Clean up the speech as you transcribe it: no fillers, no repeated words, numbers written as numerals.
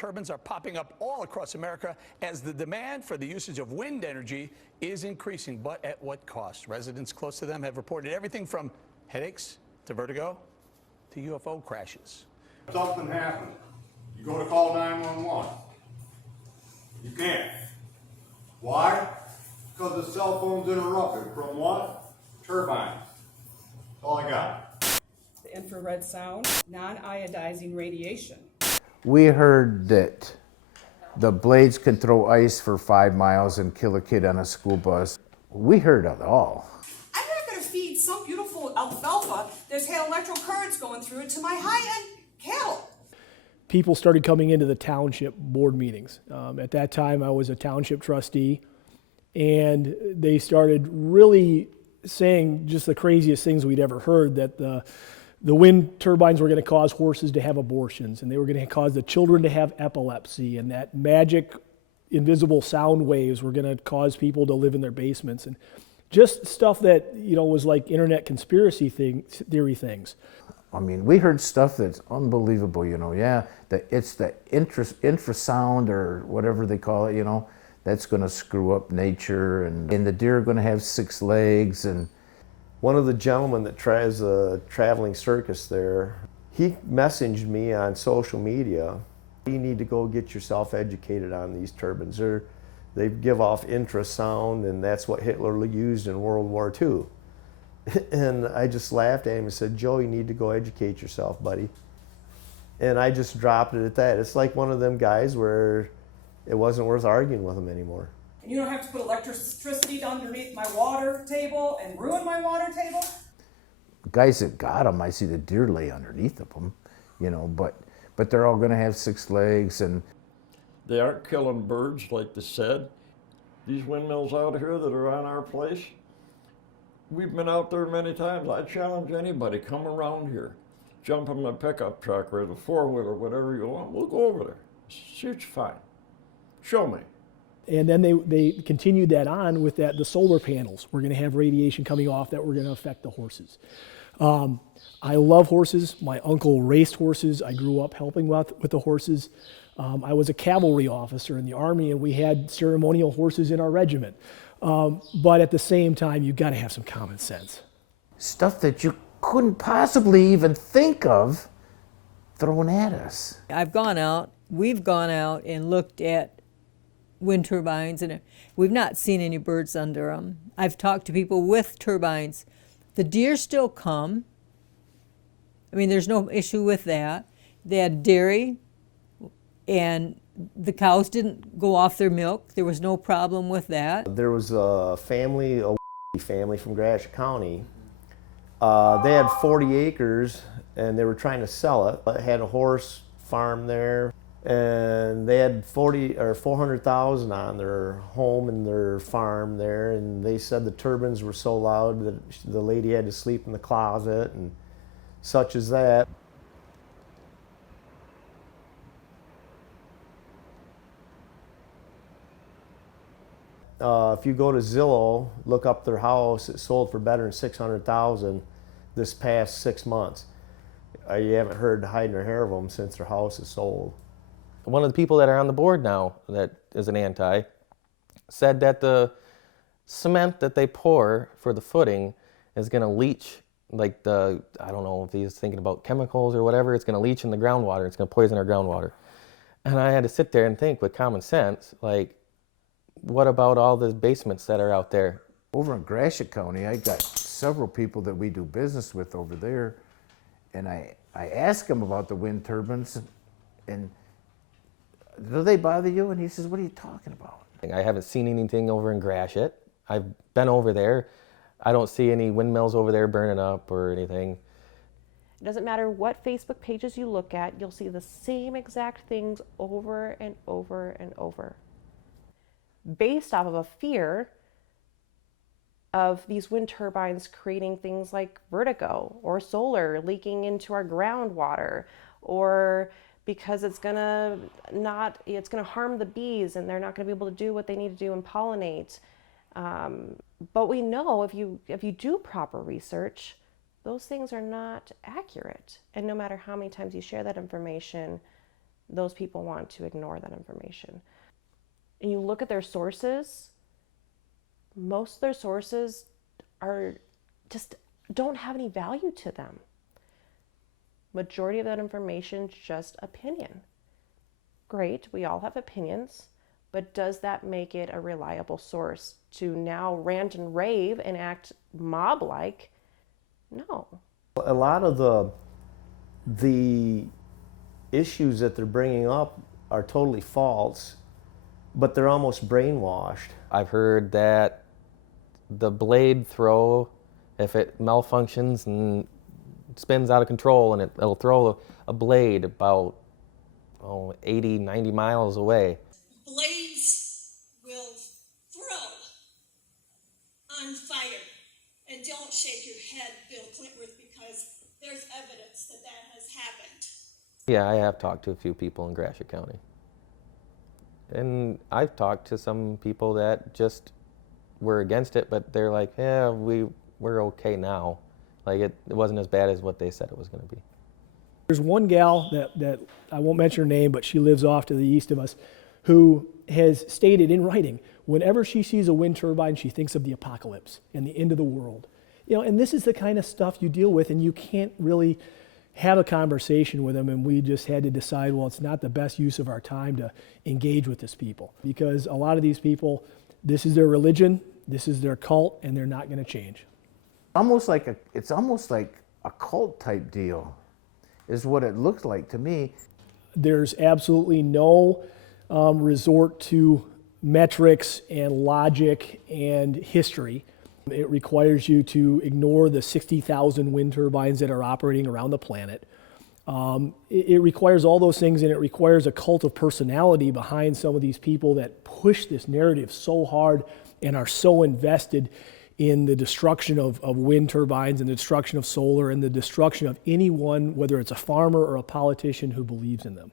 turbines are popping up all across America as the demand for the usage of wind energy is increasing, but at what cost? Residents close to them have reported everything from headaches to vertigo to UFO crashes. If something happens, you go to call 911. You can't. Why? Because the cell phone's interrupted. From what? Turbines. That's all I got. The infrared sound, non-iodizing radiation. We heard that the blades could throw ice for 5 miles and kill a kid on a school bus. We heard of it all. I'm not going to feed some beautiful alfalfa that's had electrical currents going through it to my high-end cattle. People started coming into the township board meetings. At that time, I was a township trustee, and they started really saying just the craziest things we'd ever heard, that the wind turbines were going to cause horses to have abortions, and they were going to cause the children to have epilepsy, and that magic invisible sound waves were going to cause people to live in their basements, and just stuff that, you know, was like internet conspiracy theory things. I mean, we heard stuff that's unbelievable, you know, it's the infrasound or whatever they call it, you know, that's going to screw up nature, and the deer are going to have 6 legs. And one of the gentlemen that tries a traveling circus there, he messaged me on social media, you need to go get yourself educated on these turbines. They give off infrasound, and that's what Hitler used in World War II. And I just laughed at him and said, Joe, you need to go educate yourself, buddy. And I just dropped it at that. It's like one of them guys where it wasn't worth arguing with him anymore. You don't have to put electricity underneath my water table and ruin my water table. Guys that got them, I see the deer lay underneath of them, you know, but they're all going to have 6 legs. And they aren't killing birds like they said. These windmills out here that are on our place, we've been out there many times. I challenge anybody, come around here. Jump in my pickup truck or the 4-wheeler, whatever you want. We'll go over there. See what you find. Show me. And then they continued that on with the solar panels. We're going to have radiation coming off that were going to affect the horses. I love horses. My uncle raced horses. I grew up helping with the horses. I was a cavalry officer in the Army, and we had ceremonial horses in our regiment. But at the same time, you've got to have some common sense. Stuff that you couldn't possibly even think of thrown at us. We've gone out and looked at wind turbines, and we've not seen any birds under them. I've talked to people with turbines. The deer still come. I mean, there's no issue with that. They had dairy, and the cows didn't go off their milk. There was no problem with that. There was a family from Gratiot County. They had 40 acres, and they were trying to sell it. They had a horse farm there, and they had $400,000 on their home and their farm there, and they said the turbines were so loud that the lady had to sleep in the closet and such as that. If you go to Zillow, look up their house, it sold for better than $600,000 this past 6 months. You haven't heard hiding their hair of them since their house is sold. One of the people that are on the board now that is an anti said that the cement that they pour for the footing is going to leach, like I don't know if he's thinking about chemicals or whatever, it's going to leach in the groundwater, it's going to poison our groundwater. And I had to sit there and think with common sense, like, what about all the basements that are out there? Over in Gratiot County, I got several people that we do business with over there, and I asked him about the wind turbines, and do they bother you? And he says, what are you talking about? I haven't seen anything over in Gratiot. I've been over there. I don't see any windmills over there burning up or anything. It doesn't matter what Facebook pages you look at, you'll see the same exact things over and over and over, based off of a fear of these wind turbines creating things like vertigo or solar leaking into our groundwater, or because it's gonna harm the bees and they're not gonna be able to do what they need to do and pollinate. But we know if you do proper research, those things are not accurate. And no matter how many times you share that information, those people want to ignore that information. And you look at their sources, most of their sources are just don't have any value to them. Majority of that information is just opinion. Great, we all have opinions, but does that make it a reliable source to now rant and rave and act mob-like? No. A lot of the issues that they're bringing up are totally false, but they're almost brainwashed. I've heard that the blade throw, if it malfunctions and spins out of control, and it'll throw a blade about 80, 90 miles away. Blades will throw on fire. And don't shake your head, Bill Clintworth, because there's evidence that that has happened. Yeah, I have talked to a few people in Gratiot County. And I've talked to some people that just were against it, but they're like, yeah, we're okay now. Like it wasn't as bad as what they said it was going to be. There's one gal that I won't mention her name, but she lives off to the east of us, who has stated in writing, whenever she sees a wind turbine, she thinks of the apocalypse and the end of the world. You know, and this is the kind of stuff you deal with, and you can't really have a conversation with them, and we just had to decide, well, it's not the best use of our time to engage with these people, because a lot of these people, this is their religion, this is their cult, and they're not going to change. It's almost like a cult type deal, is what it looks like to me. There's absolutely no resort to metrics and logic and history. It requires you to ignore the 60,000 wind turbines that are operating around the planet. It requires all those things, and it requires a cult of personality behind some of these people that push this narrative so hard and are so invested in the destruction of wind turbines and the destruction of solar and the destruction of anyone, whether it's a farmer or a politician, who believes in them.